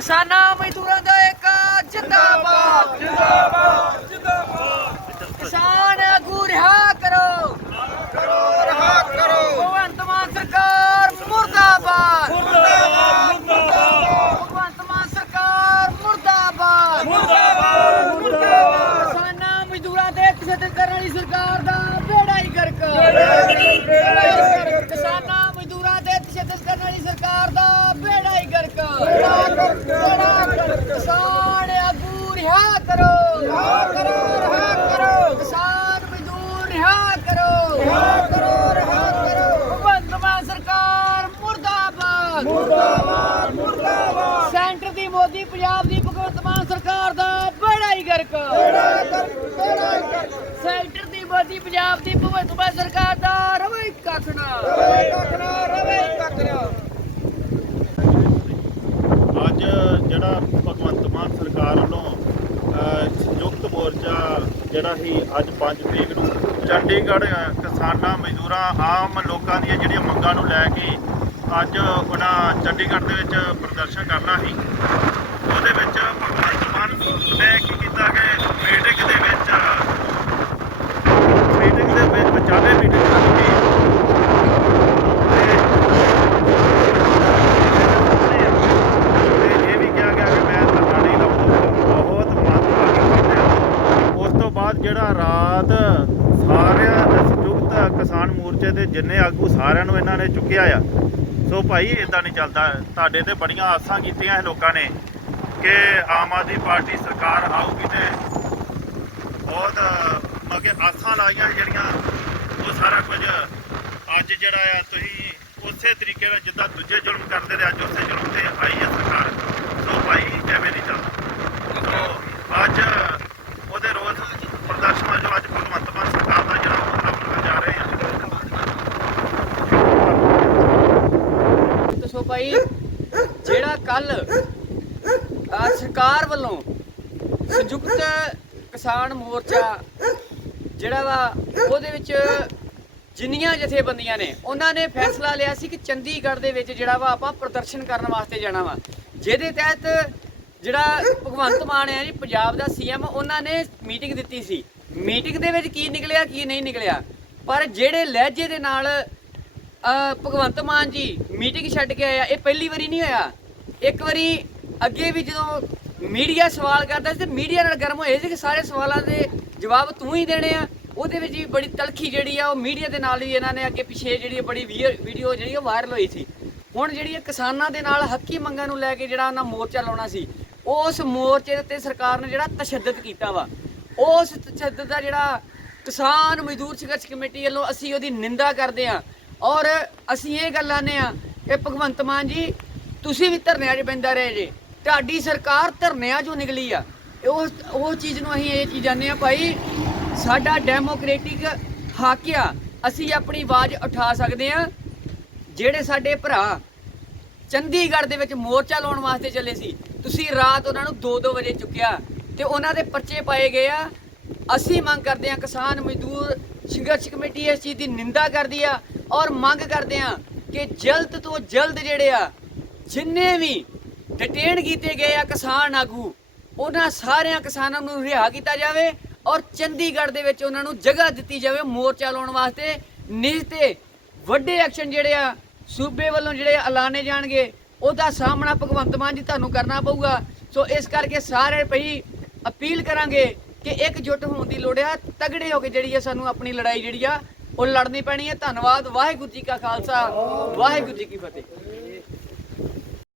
ਕਿਸਾਨਾਂ ਮਜ਼ਦੂਰਾਂ ਦਾ ਇੱਕ ਜਿੰਦਾਬਾਦ। ਜਿੰਦਾਬਾਦ ਜਿੰਦਾਬਾਦ ਕਿਸਾਨ ਆਗੂ ਰਿਹਾ ਕਰੋ। ਰਹਾ ਕਰੋ ਭਗਵੰਤ ਮਾਨ ਸਰਕਾਰ ਮੁਰਦਾਬਾਦ। ਮੁਰਦਾਬਾਦ ਮੁਰਦਾਬਾਦ ਭਗਵੰਤ ਮਾਨ ਸਰਕਾਰ ਮੁਰਦਾਬਾਦ। ਮੁਰਦਾਬਾਦ ਮੁਰਦਾਬਾਦ ਕਿਸਾਨਾਂ ਮਜ਼ਦੂਰਾਂ ਦੇ ਕਿਸੇ ਕਰਨ ਵਾਲੀ ਸਰਕਾਰ ਦਾ ਬੇੜਾ ਹੀ ਗਰਕ ਕਿਸਾਨਾਂ ਮਜ਼ਦੂਰਾਂ ਦੇ ਤਸ਼ੱਦਦ ਕਰਨ ਵਾਲੀ ਸਰਕਾਰ ਦਾ ਬੇੜਾ ਹੀ ਗਰਕ ਬੇੜਾ ਗਰਕ। ਕਿਸਾਨ ਆਗੂ ਰਿਹਾ ਕਰੋ ਰਿਹਾ ਕਰੋ ਰਿਹਾ ਕਰੋ। ਕਿਸਾਨ ਮਜ਼ਦੂਰ ਰਿਹਾ ਕਰੋ। ਰਿਹਾ ਕਰੋ ਰਿਹਾ ਕਰੋ। ਭਗਵੰਤ ਮਾਨ ਸਰਕਾਰ ਮੁਰਦਾਬਾਦ। ਮੁਰਦਾਬਾਦ ਮੁਰਦਾਬਾਦ। ਸੈਂਟਰ ਦੀ ਮੋਦੀ ਪੰਜਾਬ ਦੀ ਭਗਵੰਤ ਮਾਨ ਸਰਕਾਰ ਦਾ ਬੇੜਾ ਹੀ ਗਰਕ। ਸੈਂਟਰ ਦੀ ਮੋਦੀ ਪੰਜਾਬ ਦੀ ਭਗਵੰਤ ਮਾਨ ਸਰਕਾਰ ਦਾ ਰਵੇ ਕੱਖਣਾ ਕੱਖਣਾ ਰਵੇ ਕੱਖਣਾ ਅੱਜ ਜਿਹੜਾ ਭਗਵੰਤ ਮਾਨ ਸਰਕਾਰ ਵੱਲੋਂ ਸੰਯੁਕਤ ਮੋਰਚਾ ਜਿਹੜਾ ਸੀ ਅੱਜ 5 ਤਰੀਕ ਨੂੰ ਚੰਡੀਗੜ੍ਹ ਕਿਸਾਨਾਂ, ਮਜ਼ਦੂਰਾਂ, ਆਮ ਲੋਕਾਂ ਦੀਆਂ ਜਿਹੜੀਆਂ ਮੰਗਾਂ ਨੂੰ ਲੈ ਕੇ ਅੱਜ ਉਹਨਾਂ ਚੰਡੀਗੜ੍ਹ ਦੇ ਵਿੱਚ ਪ੍ਰਦਰਸ਼ਨ ਕਰਨਾ ਸੀ। ਉਹਦੇ ਵਿੱਚ ਭਗਵੰਤ ਮਾਨ ਨੇ ਕੀ ਕੀਤਾ ਕਿ ਮੀਟਿੰਗ ਦੇ ਵਿੱਚ ਮੀਟਿੰਗ ਦੇ ਵਿੱਚ ਵਿਚਾਲੇ ਮੀਟਿੰਗ ਕੀਤੀ ਤੇ ਇਹ ਵੀ ਕਿਹਾ ਗਿਆ ਕਿ ਮੈਂ ਧਰਨਾ ਨਹੀਂ ਲਾਉਂਗਾ ਬਹੁਤ ਮੰਦਭਾਗੀ ਗੱਲ ਹੈ ਉਸ ਤੋਂ ਬਾਅਦ ਜਿਹੜਾ ਰਾਤ ਸਾਰਿਆਂ ਦੇ ਸੰਯੁਕਤ ਕਿਸਾਨ ਮੋਰਚੇ ਦੇ ਜਿੰਨੇ ਆਗੂ ਸਾਰਿਆਂ ਨੂੰ ਇਹਨਾਂ ਨੇ ਚੁੱਕਿਆ ਆ। ਸੋ ਭਾਈ ਇਦਾਂ ਨਹੀਂ ਚੱਲਦਾ। ਤੁਹਾਡੇ ਤੇ ਬੜੀਆਂ ਆਸਾਂ ਕੀਤੀਆਂ ਇਹ ਲੋਕਾਂ ਨੇ ਕਿ ਆਮ ਆਦਮੀ ਪਾਰਟੀ ਸਰਕਾਰ ਆਊਗੀ ਤੇ ਬਹੁਤ ਮਗੇ ਆਸਾਂ ਲਾਈਆਂ ਜਿਹੜੀਆਂ ਉਹ ਸਾਰਾ ਕੁਝ ਅੱਜ ਜਿਹੜਾ ਆ, ਤੁਸੀਂ ਉਸੇ ਤਰੀਕੇ ਨਾਲ ਜਿੱਦਾਂ ਦੂਜੇ ਜ਼ੁਲਮ ਕਰਦੇ ਰਹੇ ਅੱਜ ਉਸੇ ਜ਼ੁਲਮ ਤੇ ਆਈ ਹੈ ਸਰਕਾਰ ਸੋ ਭਾਈ ਐਵੇਂ ਨਹੀਂ ਚੱਲਦਾ ਸੋ ਅੱਜ ਉਹਦੇ ਰੋਜ਼ ਪ੍ਰਦਰਸ਼ਨ ਵਜੋਂ ਅੱਜ ਭਗਵੰਤ ਮਾਨ ਸਰਕਾਰ ਦਾ ਜਿਹੜਾ ਉਹ ਆਪਣਾ ਜਾ ਰਹੇ ਆ ਦੱਸੋ ਭਾਈ ਜਿਹੜਾ ਕੱਲ ਸਰਕਾਰ ਵੱਲੋਂ ਸੰਯੁਕਤ ਕਿਸਾਨ ਮੋਰਚਾ ਜਿਹੜਾ ਵਾ, ਉਹਦੇ ਵਿੱਚ ਜਿੰਨੀਆਂ ਜਥੇਬੰਦੀਆਂ ਨੇ, ਉਹਨਾਂ ਨੇ ਫੈਸਲਾ ਲਿਆ ਸੀ ਕਿ ਚੰਡੀਗੜ੍ਹ ਦੇ ਵਿੱਚ ਜਿਹੜਾ ਵਾ, ਆਪਾਂ ਪ੍ਰਦਰਸ਼ਨ ਕਰਨ ਵਾਸਤੇ ਜਾਣਾ ਵਾ। ਜਿਹਦੇ ਤਹਿਤ ਜਿਹੜਾ ਭਗਵੰਤ ਮਾਨ ਹੈ ਜੀ, ਪੰਜਾਬ ਦਾ ਸੀਐਮ, ਉਹਨਾਂ ਨੇ ਮੀਟਿੰਗ ਦਿੱਤੀ ਸੀ। ਮੀਟਿੰਗ ਦੇ ਵਿੱਚ ਕੀ ਨਿਕਲਿਆ, ਕੀ ਨਹੀਂ ਨਿਕਲਿਆ? ਪਰ ਜਿਹੜੇ ਲਹਿਜੇ ਦੇ ਨਾਲ ਭਗਵੰਤ ਮਾਨ ਜੀ ਮੀਟਿੰਗ ਛੱਡ ਕੇ ਆਇਆ ਇਹ ਪਹਿਲੀ ਵਾਰੀ ਨਹੀਂ ਹੋਇਆ। ਇੱਕ ਵਾਰੀ ਅੱਗੇ ਵੀ ਜਦੋਂ ਮੀਡੀਆ ਸਵਾਲ ਕਰਦਾ ਸੀ ਤੇ ਮੀਡੀਆ ਨਾਲ ਗਰਮ ਹੋਏ ਸੀ ਕਿ ਸਾਰੇ ਸਵਾਲਾਂ ਦੇ ਜਵਾਬ ਤੂੰ ਹੀ ਦੇਣੇ ਆ, ਉਹਦੇ ਵਿੱਚ ਵੀ ਬੜੀ ਤਲਖੀ ਜਿਹੜੀ ਆ, ਉਹ ਮੀਡੀਆ ਦੇ ਨਾਲ ਹੀ ਇਹਨਾਂ ਨੇ ਅੱਗੇ ਪਿੱਛੇ ਜਿਹੜੀ ਬੜੀ ਵੀਡੀਓ ਜਿਹੜੀ ਉਹ ਵਾਇਰਲ ਹੋਈ ਸੀ। ਹੁਣ ਜਿਹੜੀ ਕਿਸਾਨਾਂ ਦੇ ਨਾਲ ਹੱਕੀ ਮੰਗਾਂ ਨੂੰ ਲੈ ਕੇ ਜਿਹੜਾ ਉਹਨਾਂ ਮੋਰਚਾ ਲਾਉਣਾ ਸੀ ਉਸ ਮੋਰਚੇ ਦੇ ਉੱਤੇ ਸਰਕਾਰ ਨੇ ਜਿਹੜਾ ਤਸ਼ੱਦਦ ਕੀਤਾ ਵਾ, ਉਸ ਤਸ਼ੱਦਦ ਦਾ ਜਿਹੜਾ ਕਿਸਾਨ ਮਜ਼ਦੂਰ ਸੰਘਰਸ਼ ਕਮੇਟੀ ਵੱਲੋਂ ਅਸੀਂ ਉਹਦੀ ਨਿੰਦਾ ਕਰਦੇ ਹਾਂ ਔਰ ਅਸੀਂ ਇਹ ਗੱਲ ਆਨੇ ਆ ਕਿ ਭਗਵੰਤ ਮਾਨ ਜੀ ਤੁਸੀਂ ਵੀ ਧਰਨਿਆਂ 'ਚ ਪੈਂਦਾ ਰਹੇ ਜੇ। ਤੁਹਾਡੀ ਸਰਕਾਰ ਧਰਨਿਆਂ 'ਚੋਂ ਨਿਕਲੀ ਆ। ਉਹ ਉਹ ਚੀਜ਼ ਨੂੰ ਅਸੀਂ ਇਹ ਚੀਜ਼ ਜਾਣਦੇ ਆ ਭਾਈ, ਸਾਡਾ ਡੈਮੋਕ੍ਰੈਟਿਕ ਹੱਕ ਆ। ਅਸੀਂ ਆਪਣੀ ਆਵਾਜ਼ ਉਠਾ ਸਕਦੇ ਆ ਜਿਹੜੇ ਸਾਡੇ ਭਰਾ ਚੰਡੀਗੜ੍ਹ ਦੇ ਵਿੱਚ ਮੋਰਚਾ ਲਾਉਣ ਵਾਸਤੇ ਚੱਲੇ ਸੀ, ਤੁਸੀਂ ਰਾਤ ਉਹਨਾਂ ਨੂੰ 2-2 ਵਜੇ ਚੁੱਕਿਆ ਤੇ ਉਹਨਾਂ ਦੇ ਪਰਚੇ ਪਾਏ ਗਏ ਆ। ਅਸੀਂ ਮੰਗ ਕਰਦੇ ਆ ਕਿਸਾਨ ਮਜ਼ਦੂਰ ਸੰਘਰਸ਼ ਕਮੇਟੀ ਇਸ ਚੀਜ਼ ਦੀ ਨਿੰਦਾ ਕਰਦੀ ਆ ਔਰ ਮੰਗ ਕਰਦੇ ਆ ਕਿ ਜਲਦ ਤੋਂ ਜਲਦ ਜਿਹੜੇ ਆ ਜਿੰਨੇ ਵੀ ਡਿਟੇਨ ਕੀਤੇ ਗਏ ਆ ਕਿਸਾਨ ਆਗੂ, ਉਹਨਾਂ ਸਾਰਿਆਂ ਕਿਸਾਨਾਂ ਨੂੰ ਰਿਹਾ ਕੀਤਾ ਜਾਵੇ ਔਰ ਚੰਡੀਗੜ੍ਹ ਦੇ ਵਿੱਚ ਉਹਨਾਂ ਨੂੰ ਜਗ੍ਹਾ ਦਿੱਤੀ ਜਾਵੇ ਮੋਰਚਾ ਲਾਉਣ ਵਾਸਤੇ। ਨਿਜ ਤੇ ਵੱਡੇ ਐਕਸ਼ਨ ਜਿਹੜੇ ਆ, ਸੂਬੇ ਵੱਲੋਂ ਜਿਹੜੇ ਐਲਾਨੇ ਜਾਣਗੇ, ਉਹਦਾ ਸਾਹਮਣਾ ਭਗਵੰਤ ਮਾਨ ਜੀ ਤੁਹਾਨੂੰ ਕਰਨਾ ਪਊਗਾ। ਸੋ ਇਸ ਕਰਕੇ ਸਾਰੇ ਭਈ ਅਪੀਲ ਕਰਾਂਗੇ ਕਿ ਇਕਜੁੱਟ ਹੋਣ ਦੀ ਲੋੜ ਆ, ਤਗੜੇ ਹੋ ਕੇ ਜਿਹੜੀ ਆ ਸਾਨੂੰ ਆਪਣੀ ਲੜਾਈ ਜਿਹੜੀ ਆ, ਉਹ ਲੜਨੀ ਪੈਣੀ ਹੈ ਧੰਨਵਾਦ, ਵਾਹਿਗੁਰੂ ਜੀ ਕਾ ਖਾਲਸਾ, ਵਾਹਿਗੁਰੂ ਜੀ ਕੀ ਫਤਿਹ।